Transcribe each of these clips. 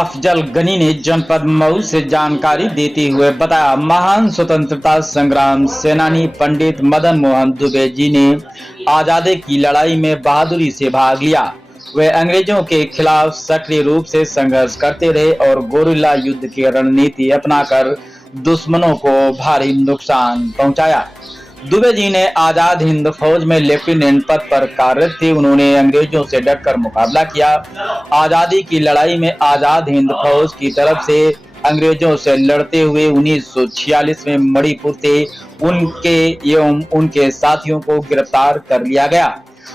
अफजल गनी ने जनपद मऊ से जानकारी देते हुए बताया, महान स्वतंत्रता संग्राम सेनानी पंडित मदन मोहन दुबे जी ने आजादी की लड़ाई में बहादुरी से भाग लिया। वे अंग्रेजों के खिलाफ सक्रिय रूप से संघर्ष करते रहे और गोरिल्ला युद्ध की रणनीति अपनाकर दुश्मनों को भारी नुकसान पहुंचाया। दुबे जी ने आजाद हिंद फौज में लेफ्टिनेंट पद पर कार्यरत थे। उन्होंने अंग्रेजों से डटकर मुकाबला किया। आजादी की लड़ाई में आजाद हिंद फौज की तरफ से अंग्रेजों से लड़ते हुए 1946 में मणिपुर से उनके एवं उनके साथियों को गिरफ्तार कर लिया गया।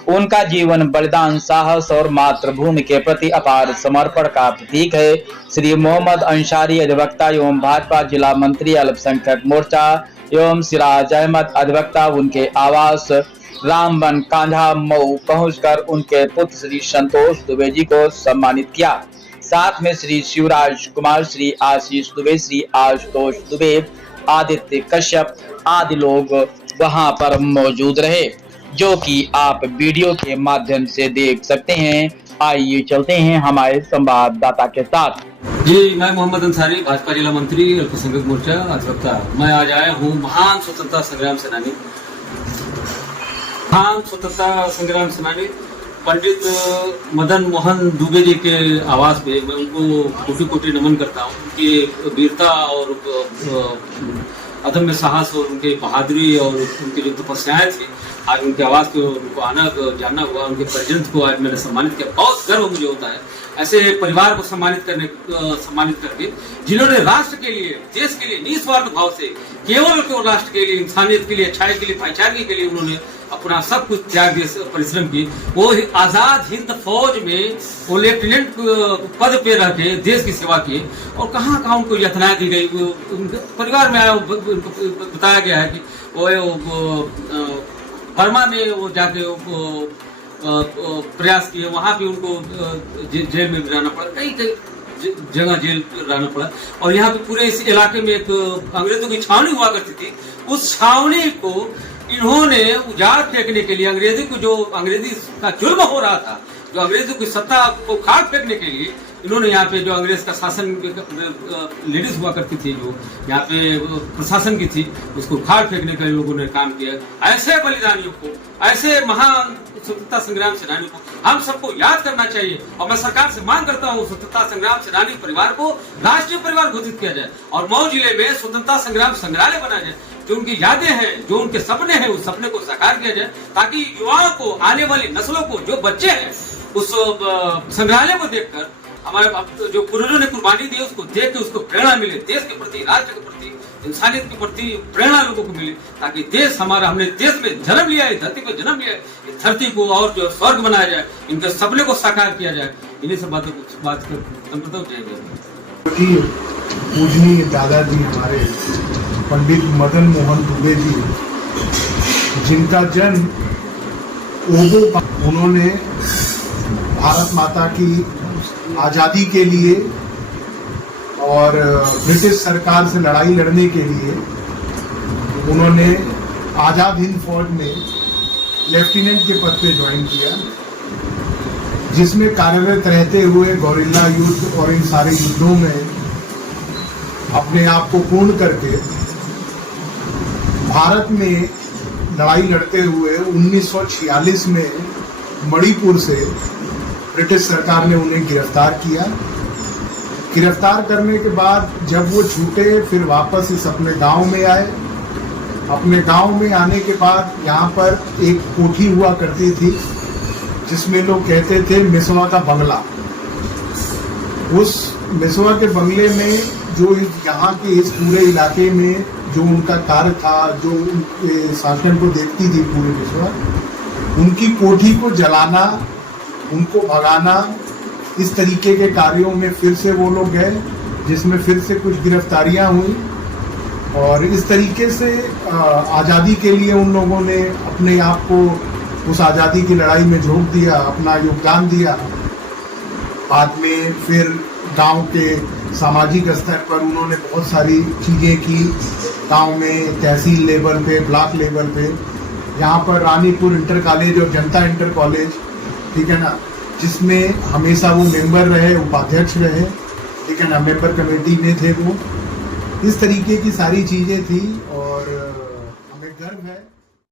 उनका जीवन बलिदान, साहस और मातृभूमि के प्रति अपार समर्पण का प्रतीक है। श्री मोहम्मद अंसारी, अधिवक्ता एवं भाजपा जिला मंत्री अल्पसंख्यक मोर्चा एवं सिराज अहमद, अधिवक्ता, उनके आवास रामबन कांझा मऊ पहुंचकर उनके पुत्र श्री संतोष दुबे जी को सम्मानित किया। साथ में श्री शिवराज कुमार, श्री आशीष दुबे, श्री आशुतोष दुबे, आदित्य कश्यप आदि लोग वहां पर मौजूद रहे, जो कि आप वीडियो के माध्यम से देख सकते हैं। आइए चलते हैं हमारे संवाददाता के साथ। जी, मैं मोहम्मद अंसारी, भाजपा जिला मंत्री अल्पसंख्यक मोर्चा अधिवक्ता। मैं आज आया हूँ महान स्वतंत्रता संग्राम सेनानी पंडित मदन मोहन दुबे जी के आवास पे। मैं उनको कोटि कोटि नमन करता हूँ। उनकी वीरता और अदम्य साहस और उनके बहादुरी और उनकी जो तपस्याएं थी, आज उनके आवास पे उनको आना जानना हुआ। उनके परिजन को आज मैंने सम्मानित किया। बहुत गर्व मुझे होता है ऐसे परिवार को सम्मानित करके, जिन्होंने राष्ट्र के लिए, देश के लिए निस्वार्थ भाव से केवल राष्ट्र के लिए, इंसानियत के लिए, अच्छाई के लिए, भाईचारे के लिए उन्होंने अपना सब कुछ त्याग दिया, परिश्रम की। वो आजाद हिंद फौज में वो लेफ्टिनेंट पद पे रह के देश की सेवा की और कहाँ कहाँ उनको यातनाएं दी गई। उनके परिवार में आया, बताया गया है कि वो बर्मा में वो जाके प्रयास किए, वहां पे उनको जेल में भी रहना पड़ा, कई जगह जेल रहना पड़ा। और यहाँ पे पूरे इस इलाके में एक अंग्रेजों की छावनी हुआ करती थी। उस छावनी को इन्होंने उजाड़ फेंकने के लिए, अंग्रेजी का जुल्म हो रहा था, जो अंग्रेजों की सत्ता को खाड़ फेंकने के लिए इन्होंने यहाँ पे जो अंग्रेज का शासन, लेडीज हुआ करती थी जो यहाँ पे प्रशासन की थी, उसको खाड़ फेंकने का लोगों ने काम किया। ऐसे बलिदानियों को, ऐसे महान स्वतंत्रता संग्राम सेनानियों को हम सबको याद करना चाहिए। और मैं सरकार से मांग करता हूँ, स्वतंत्रता संग्राम सेनानी परिवार को राष्ट्रीय परिवार घोषित किया जाए और मऊ जिले में स्वतंत्रता संग्राम संग्रहालय बनाया जाए। जो उनकी यादें हैं, जो उनके सपने हैं, उस सपने को साकार किया जाए, ताकि युवाओं को, आने वाली नस्लों को, जो बच्चे हैं, उस संग्रहालय को देखकर हमारे जो पूर्वजों ने कुर्बानी दी, उसको देख के उसको प्रेरणा मिले, देश के प्रति, राष्ट्र के प्रति, इंसानियत के प्रति प्रेरणा लोगों को मिले, ताकि देश हमारा, हमने देश में जन्म लिया है, धरती पर जन्म लिया है, इस धरती को और जो स्वर्ग बनाया जाए, इनके सपने को साकार किया जाए। इन्हीं सब बातों को बात कर पूजनीय दादाजी हमारे पंडित मदन मोहन दुबे जी, जिनका जन्म उन्होंने भारत माता की आज़ादी के लिए और ब्रिटिश सरकार से लड़ाई लड़ने के लिए उन्होंने आज़ाद हिंद फौज में लेफ्टिनेंट के पद पे ज्वाइन किया, जिसमें कार्यरत रहते हुए गोरिल्ला युद्ध और इन सारे युद्धों में अपने आप को पूर्ण करके भारत में लड़ाई लड़ते हुए 1946 में मणिपुर से ब्रिटिश सरकार ने उन्हें गिरफ्तार किया। गिरफ्तार करने के बाद जब वो छूटे, फिर वापस इस अपने गांव में आए। अपने गांव में आने के बाद यहाँ पर एक कोठी हुआ करती थी, जिसमें लोग कहते थे मिसवा का बंगला। उस मिसवा के बंगले में जो यहाँ के इस पूरे इलाके में जो उनका कार्य था, जो उनके शासन को देखती थी पूरे मिसवा, उनकी कोठी को जलाना, उनको भगाना, इस तरीके के कार्यों में फिर से वो लोग गए, जिसमें फिर से कुछ गिरफ्तारियां हुई। और इस तरीके से आज़ादी के लिए उन लोगों ने अपने आप को उस आज़ादी की लड़ाई में झोंक दिया, अपना योगदान दिया। बाद में फिर गांव के सामाजिक स्तर पर उन्होंने बहुत सारी चीज़ें की। गांव में तहसील लेवल पे, ब्लॉक लेवल पे, यहाँ पर रानीपुर इंटर कॉलेज और जनता इंटर कॉलेज, ठीक है ना, जिसमें हमेशा वो मेंबर रहे, उपाध्यक्ष रहे। लेकिन मेंबर कमेटी में थे वो। इस तरीके की सारी चीज़ें थी और हमें गर्व है